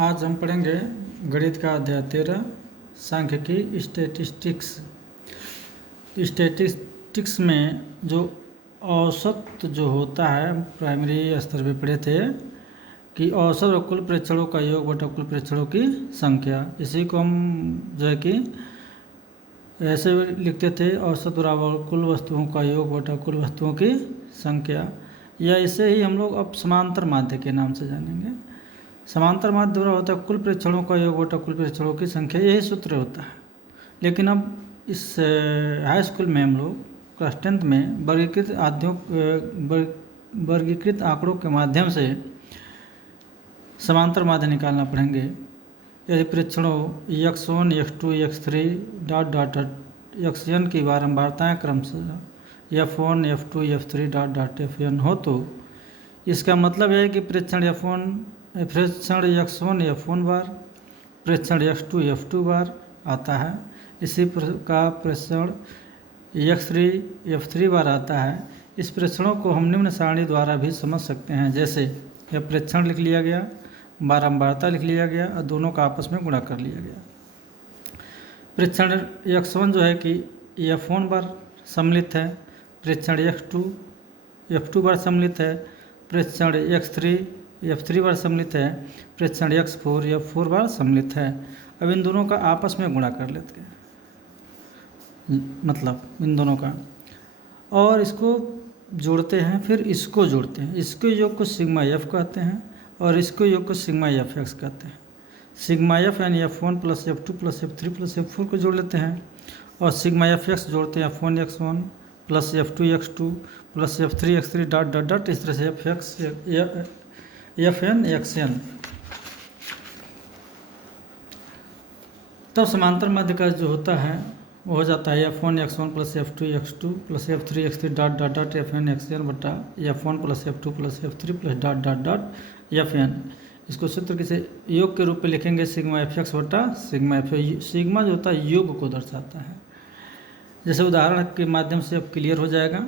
आज हम पढ़ेंगे गणित का अध्याय 13 सांख्यिकी स्टैटिस्टिक्स। स्टैटिस्टिक्स में जो औसत जो होता है, प्राइमरी स्तर पे पढ़े थे कि औसत और कुल प्रेक्षणों का योग बटा कुल प्रेक्षणों की संख्या। इसी को हम जो है कि ऐसे लिखते थे, औसत बराबर कुल वस्तुओं का योग बटा कुल वस्तुओं की संख्या, या इसे ही हम लोग अब समांतर माध्य के नाम से जानेंगे। समांतर माध्य द्वारा होता है कुल प्रेक्षणों का योग बटा कुल प्रेक्षणों की संख्या, यही सूत्र होता है। लेकिन अब इस हाई स्कूल में हम लोग क्लास 10th में वर्गीकृत आंकड़ों के माध्यम से समांतर माध्य निकालना पड़ेंगे। यदि प्रेक्षणों x1, x2, x3 dot dot dot xn की बारंबारताएं क्रमशः f1, f2, f3 dot dot fn हो, तो इसका मतलब है कि प्रेक्षण प्रेक्षण x1 f1 बार, प्रेक्षण x2 f2 बार आता है। इसी का प्रेक्षण x3 f3 बार आता है। इस प्रेक्षणों को हम निम्न सारणी द्वारा भी समझ सकते हैं, जैसे यह प्रेक्षण लिख लिया गया, बारंबारता लिख लिया गया और दोनों का आपस में गुणा कर लिया गया। प्रेक्षण x1 जो है कि f1 बार सम्मिलित है, प्रेक्षण x2 f2 बार सम्मिलित है, प्रेक्षण x3 f3 बार सम्मिलित है, प्रेक्षण x4 f4 बार सम्मिलित है। अब इन दोनों का आपस में गुणा कर लेते हैं, मतलब इन दोनों का, और इसको जोड़ते हैं, फिर इसको जोड़ते हैं। इसके योग को सिग्मा f कहते हैं और इसके योग को सिग्मा fx कहते हैं। सिग्मा f यानी f1 plus f2 plus f3 plus f4 को जोड़ लेते हैं और सिग्मा fx जोड़ते हैं f1 x1 plus f2 x2 plus f3 x3 dot dot dot, इस तरह से fn xn। तब समांतर माध्य का जो होता है वो हो जाता है f1 x1 plus f2 x2 plus f3 x3 dot dot dot fn xn बटा f1 plus f2 plus f3 plus dot dot dot fn। इसको सूत्र किसे योग के रूप में लिखेंगे, सिग्मा fx बटा सिग्मा f। सिग्मा जो होता है योग को दर्शाता है। जैसे उदाहरण के माध्यम से अब क्लियर हो जाएगा।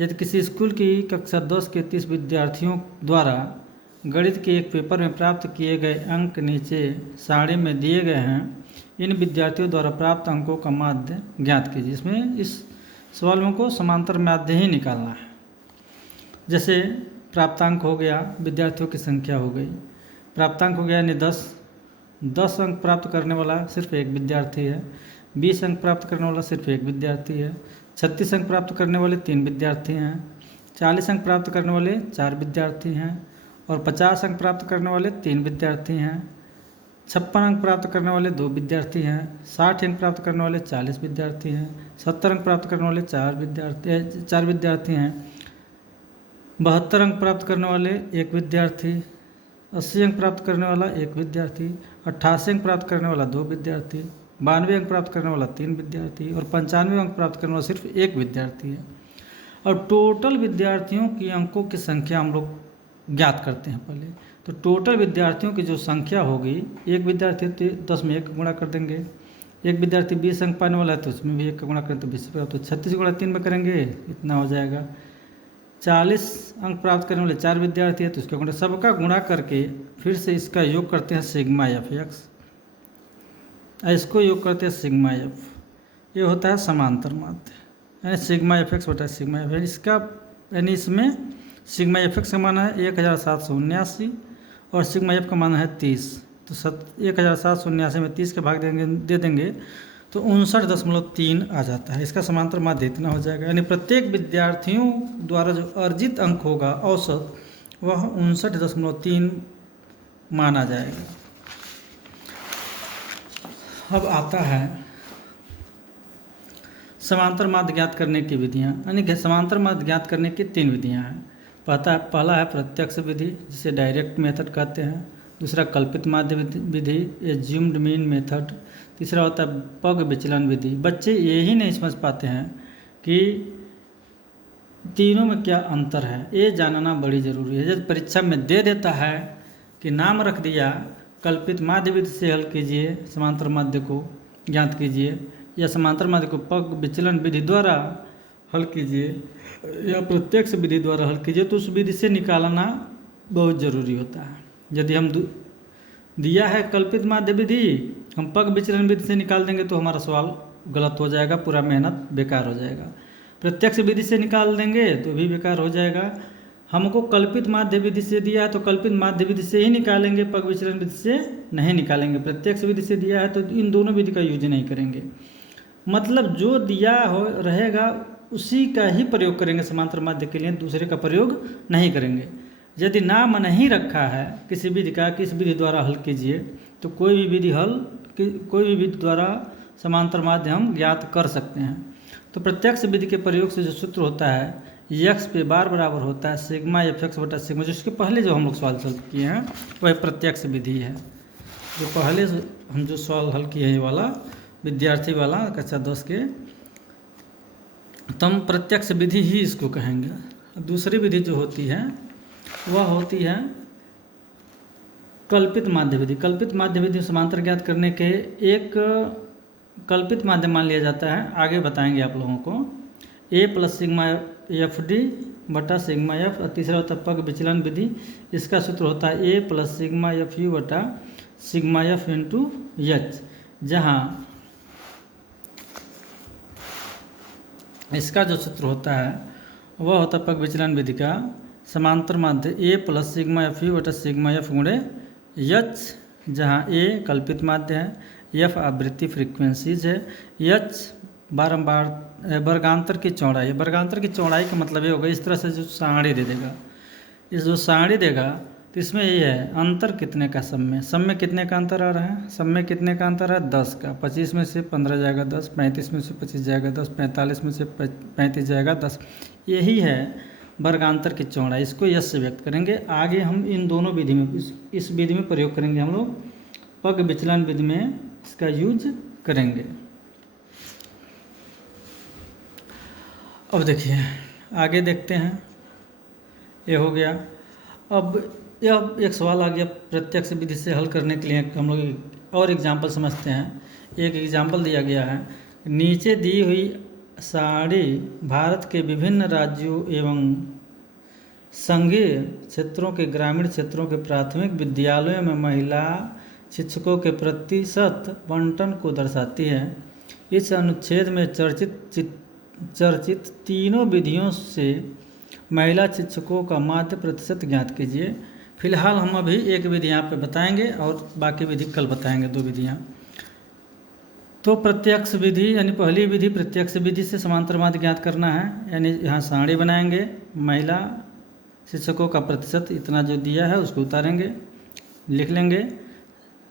यदि किसी स्कूल की कक्षा 10 के 30 विद्यार्थियों द्वारा गणित के एक पेपर में प्राप्त किए गए अंक नीचे सारणी में दिए गए हैं, इन विद्यार्थियों द्वारा प्राप्त अंकों का माध्य ज्ञात कीजिए। इसमें इस सवाल में को समांतर माध्य ही निकालना है। जैसे प्राप्तांक हो गया, विद्यार्थियों की संख्या हो गई, प्राप्तांक हो गया यानी 10 अंक प्राप्त करने वाला सिर्फ एक विद्यार्थी है, 20 अंक प्राप्त करने वाला सिर्फ एक विद्यार्थी है, 36 अंक प्राप्त करने वाले 3 विद्यार्थी हैं, 40 अंक प्राप्त करने वाले 4 विद्यार्थी हैं और 50 अंक प्राप्त करने वाले 3 विद्यार्थी हैं, 56 अंक प्राप्त करने वाले 2 विद्यार्थी हैं, 60 अंक प्राप्त करने वाले 40 विद्यार्थी हैं, 70 अंक प्राप्त करने वाले 4 विद्यार्थी हैं, 72 अंक प्राप्त करने वाले 1 विद्यार्थी, 80 अंक प्राप्त करने वाला 1 विद्यार्थी, 88 अंक प्राप्त करने वाला 2 विद्यार्थी, 92 अंक प्राप्त करने वाला 3 विद्यार्थी और 95 अंक प्राप्त करने वाला सिर्फ 1 विद्यार्थी है। और टोटल विद्यार्थियों की अंकों की संख्या हम लोग ज्ञात करते हैं पहले। तो टोटल विद्यार्थियों की जो संख्या होगी, एक विद्यार्थी 10 में 1 गुणा कर देंगे, एक विद्यार्थी 20 अंक पाने वाला है तो उसमें भी 1 का गुणा करें तो 20 तो 36 गुणा 3 में करेंगे, इतना हो जाएगा। 40 अंक प्राप्त करने वाले 4 विद्यार्थी है तो उसका गुणा, सबका गुणा करके फिर से इसका योग करते हैं सिग्मा fx, इसको योग करते हैं सिग्मा f। ये होता है समांतर माध्य, यानी सिग्मा fx बटा सिग्मा f। इसका यानी इसमें सिग्मा fx का मान है 1779 और सिग्मा f का मान है 30। तो 1779 में 30 का भाग दे देंगे तो 59.3 आ जाता है। इसका समांतर माध्य इतना हो जाएगा, यानी प्रत्येक विद्यार्थियों द्वारा जो अर्जित अंक होगा औसत, वह 59.3 माना जाएगा। अब आता है समांतर माध्य ज्ञात करने की विधियाँ, यानी समांतर माध्य ज्ञात करने की 3 विधियाँ हैं। पहला है प्रत्यक्ष विधि, जिसे डायरेक्ट मेथड कहते हैं। दूसरा कल्पित माध्य विधि, एज्यूम्ड मीन मेथड। तीसरा होता है पग विचलन विधि। बच्चे यही नहीं समझ पाते हैं कि तीनों में क्या अंतर है, ये जानना बड़ी ज़रूरी है। जब परीक्षा में दे देता है कि नाम रख दिया कल्पित माध्य विधि से हल कीजिए, समांतर माध्य को ज्ञात कीजिए, या समांतर माध्य को पग विचलन विधि द्वारा हल कीजिए या प्रत्यक्ष विधि द्वारा हल कीजिए, तो उस विधि से निकालना बहुत ज़रूरी होता है। यदि हम दिया है कल्पित माध्य विधि, हम पग विचलन विधि से निकाल देंगे तो हमारा सवाल गलत हो जाएगा, पूरा मेहनत बेकार हो जाएगा। प्रत्यक्ष विधि से निकाल देंगे तो भी बेकार हो जाएगा। हमको कल्पित माध्य विधि से दिया है तो कल्पित माध्य विधि से ही निकालेंगे, पग विचलन विधि से नहीं निकालेंगे। प्रत्यक्ष विधि से दिया है तो इन दोनों विधि का यूज नहीं करेंगे। मतलब जो दिया हो रहेगा उसी का ही प्रयोग करेंगे समांतर माध्य के लिए, दूसरे का प्रयोग नहीं करेंगे। यदि नाम नहीं रखा है किसी विधि का, किस विधि द्वारा हल कीजिए, तो कोई भी विधि द्वारा समांतर माध्य हम ज्ञात कर सकते हैं। तो प्रत्यक्ष विधि के प्रयोग से जो सूत्र होता है यक्स पे बार बराबर होता है सिग्मा एफ एक्स बटा सिग्मा, जिसके पहले जो हम लोग सवाल हल किए हैं वह प्रत्यक्ष विधि है। जो पहले हम जो सवाल हल किए हैं ये वाला विद्यार्थी वाला कक्षा 10 के, तो हम प्रत्यक्ष विधि ही इसको कहेंगे। दूसरी विधि जो होती है वह होती है कल्पित माध्य विधि। कल्पित माध्य विधि समांतर ज्ञात करने के एक कल्पित माध्य मान लिया जाता है, आगे बताएंगे आप लोगों को। ए प्लस सिग्मा एफ डी बटा सिग्मा एफ, और तीसरा होता है पग विचलन विधि। इसका सूत्र होता है ए प्लस सिग्मा एफ यू बटा सिग्मा एफ इंटू एच, जहाँ इसका जो सूत्र होता है वह होता है पग विचलन विधि का समांतर माध्य ए प्लस सिग्मा एफ यू बटा सिग्मा एफ गुणे एच, जहाँ ए कल्पित माध्य है, एफ आवृत्ति फ्रीक्वेंसीज है, एच बारंबार वर्गांतर की चौड़ाई। वर्गांतर की चौड़ाई का मतलब ये होगा इस तरह से जो सारणी दे देगा, इस जो सारणी देगा तो इसमें ये है अंतर कितने का सब में कितने का अंतर आ रहा है, सब में कितने का अंतर है 10 का। 25 में से 15 जाएगा 10, 35 में से 25 जाएगा 10, 45 में से 35 जाएगा 10। यही है वर्गांतर की चौड़ाई, इसको यस से व्यक्त करेंगे। आगे हम इन दोनों विधि में इस विधि में प्रयोग करेंगे, हम लोग पग विचलन विधि में इसका यूज करेंगे। अब देखिए आगे देखते हैं, ये हो गया। अब यह एक सवाल आ गया प्रत्यक्ष विधि से हल करने के लिए, हम लोग और एग्जाम्पल समझते हैं। एक एग्जाम्पल दिया गया है, नीचे दी हुई सारणी भारत के विभिन्न राज्यों एवं संघीय क्षेत्रों के ग्रामीण क्षेत्रों के प्राथमिक विद्यालयों में महिला शिक्षकों के प्रतिशत बंटन को दर्शाती है। इस अनुच्छेद में चर्चित तीनों विधियों से महिला शिक्षकों का माध्य प्रतिशत ज्ञात कीजिए। फिलहाल हम अभी एक विधि यहाँ पे बताएंगे और बाकी विधि कल बताएंगे, 2 विधियाँ। तो प्रत्यक्ष विधि यानी पहली विधि प्रत्यक्ष विधि से समांतर माध्य ज्ञात करना है, यानी यहाँ सारणी बनाएंगे, महिला शिक्षकों का प्रतिशत इतना जो दिया है उसको उतारेंगे, लिख लेंगे,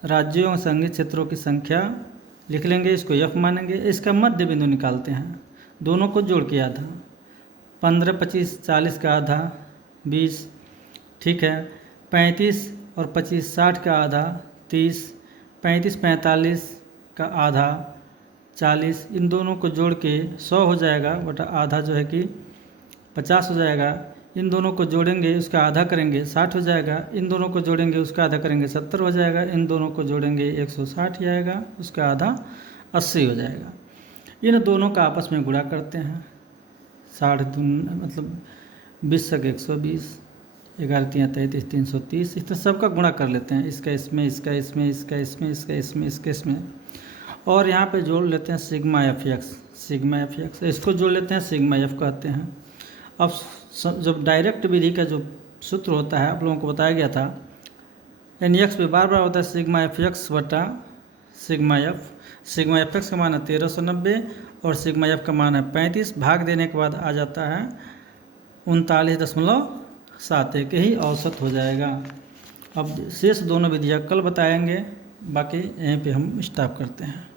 राज्यों और संघीय क्षेत्रों की संख्या लिख लेंगे, इसको एफ मानेंगे। इसका मध्य बिंदु निकालते हैं, दोनों को जोड़ के आधा, 15 25 40 का आधा 20, ठीक है। 35 और 25 60 का आधा 30, 35 45 का आधा 40, इन दोनों को जोड़ के 100 हो जाएगा, बटा आधा जो है कि 50 हो जाएगा। इन दोनों को जोड़ेंगे उसका आधा करेंगे 60 हो जाएगा, इन दोनों को जोड़ेंगे उसका आधा करेंगे 70 हो जाएगा, इन दोनों को जोड़ेंगे 160 आएगा, उसका आधा 80 हो जाएगा। इन दोनों का आपस में गुणा करते हैं, 60 मतलब 20 सक 120, 11 3 33 330, इस तरह सबका गुणा कर लेते हैं, इसका इसमें, इसका इसमें, इसका इसमें, इसका इसमें, इसका इसमें, और यहाँ पे जोड़ लेते हैं सिग्मा एफ एक्स, इसको जोड़ लेते हैं सिग्मा एफ कहते हैं। अब जब डायरेक्ट विधि का जो सूत्र होता है आप लोगों को बताया गया था, एन एक्स पे बार बार होता है सिग्मा एफ एक्स बटा सिग्मा एफ एक्स का मान है 1390 और सिग्मा एफ का मान है 35, भाग देने के बाद आ जाता है 39.71, ही औसत हो जाएगा। अब शेष दोनों विधियाँ कल बताएंगे, बाकी यहीं पे हम स्टॉप करते हैं।